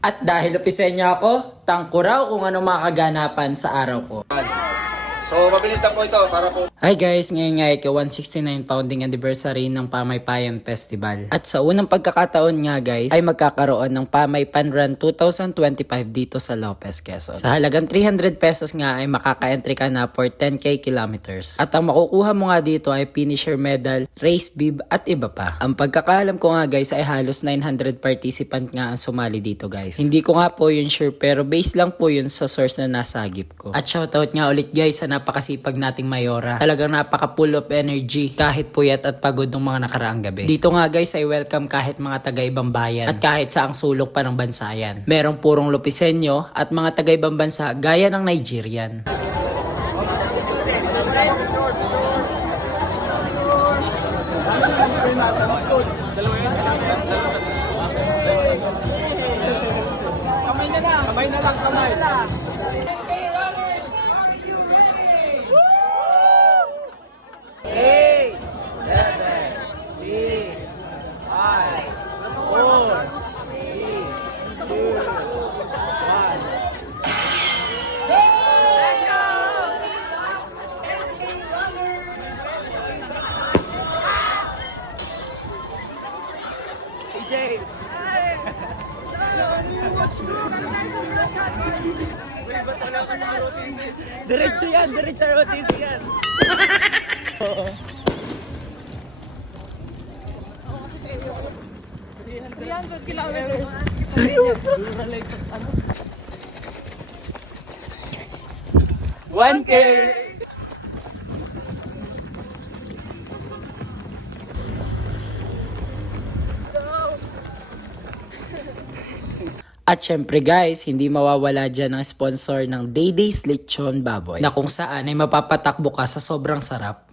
At dahil opisenyo ako, tangko raw kung ano makaganapan sa araw ko. So, mabilis lang po ito para po... Hi guys, ngayon nga ay 169 founding anniversary ng Pamaypayan Festival. At sa unang pagkakataon nga guys, ay magkakaroon ng Pamaypan Run 2025 dito sa Lopez, Quezon. Sa halagang 300 pesos nga ay makaka-entry ka na for 10k kilometers. At ang makukuha mo nga dito ay finisher medal, race bib at iba pa. Ang pagkakaalam ko nga guys ay halos 900 participant nga ang sumali dito guys. Hindi ko nga po yun sure pero base lang po yun sa source na nasagip ko. At shoutout nga ulit guys sa napakasipag nating Mayora. Talagang napaka full of energy kahit puyat at pagod ng mga nakaraang gabi. Dito nga guys ay welcome kahit mga taga-ibang bayan at kahit saang sulok pa ng bansa yan. Merong purong Lopisenyo at mga taga-ibang bansa gaya ng Nigerian. Kamay na lang, kamay. Diretso yan, diretso ROTC yan. Oo. 300 kilometers. Seryoso? 1K! At syempre guys, hindi mawawala dyan ang sponsor ng Daydays Lechon Baboy na kung saan ay mapapatakbo ka sa sobrang sarap.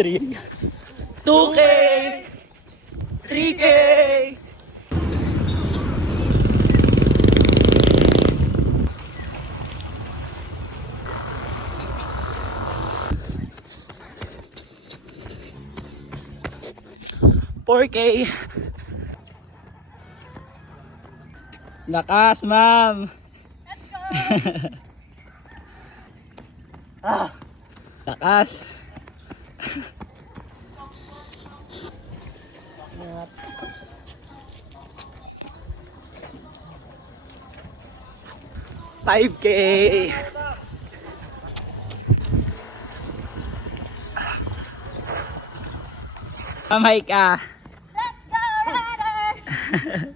3. 2K! 3K! $4K. Lakas, ma'am. Let's go. Lakas. $5K. Kamay ka. Let's go, Rider.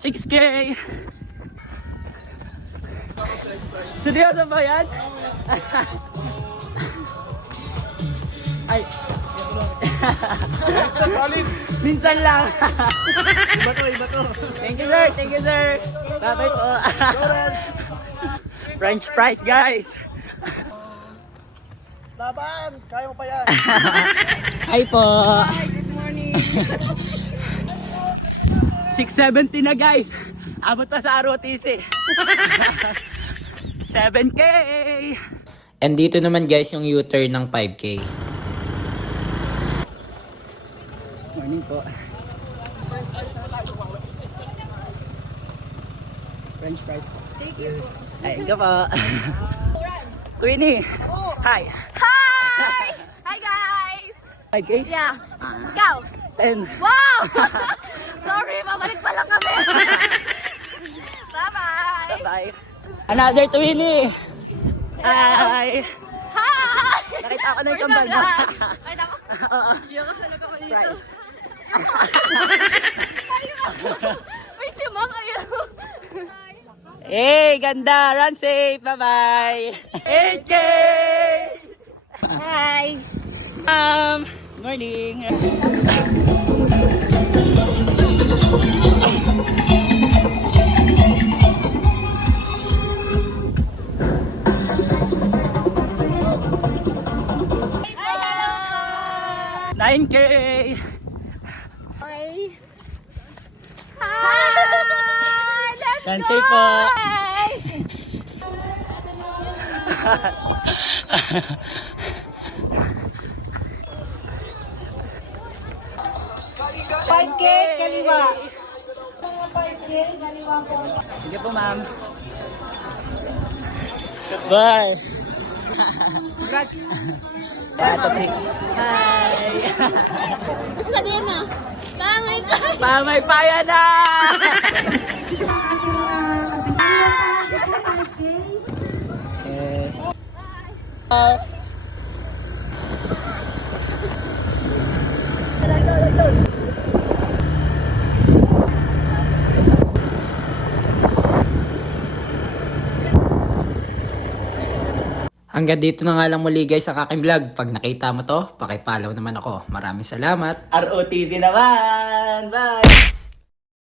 $6K. Seryoso ba yan? Ay. Minsan lang. Iba to. Thank you sir, thank you sir. Bye po. French fries guys. Laban! Kaya mo pa yan! Hi po. Hi, good morning. 670 na guys. Abot pa sa ROTC. 7K. And dito naman guys yung U-turn ng 5K. Morning po. French fries po. Thank you. Ay, ikaw po. Queenie. Hi. Hi! Hi guys! 5K? Yeah. Ikaw? 10. Wow! Sorry, pabalik pa lang kami. Bye-bye! Bye. Another Twinnie. Hi. Hi! Nakita ko na yung kambal mo. Ay, naku. Yung kasalo ko dito. Price. May simang ayun. Hey, ganda. Run safe. Bye-bye. 8K. Hi! Morning. Hi! 9K. Hi! Hi! Let's Cancel po. Bye! 5K, kaliwa. Mga 5K, kaliwa po. Sige po, ma'am. Bye. Congrats. Hi. Ano sabihin mo? Pamay pa! Pamay paya na! Yes. Hanggang dito na nga lang muli guys ang aking vlog. Pag nakita mo to, pakipollow naman ako. Maraming salamat. ROTC naman! Bye!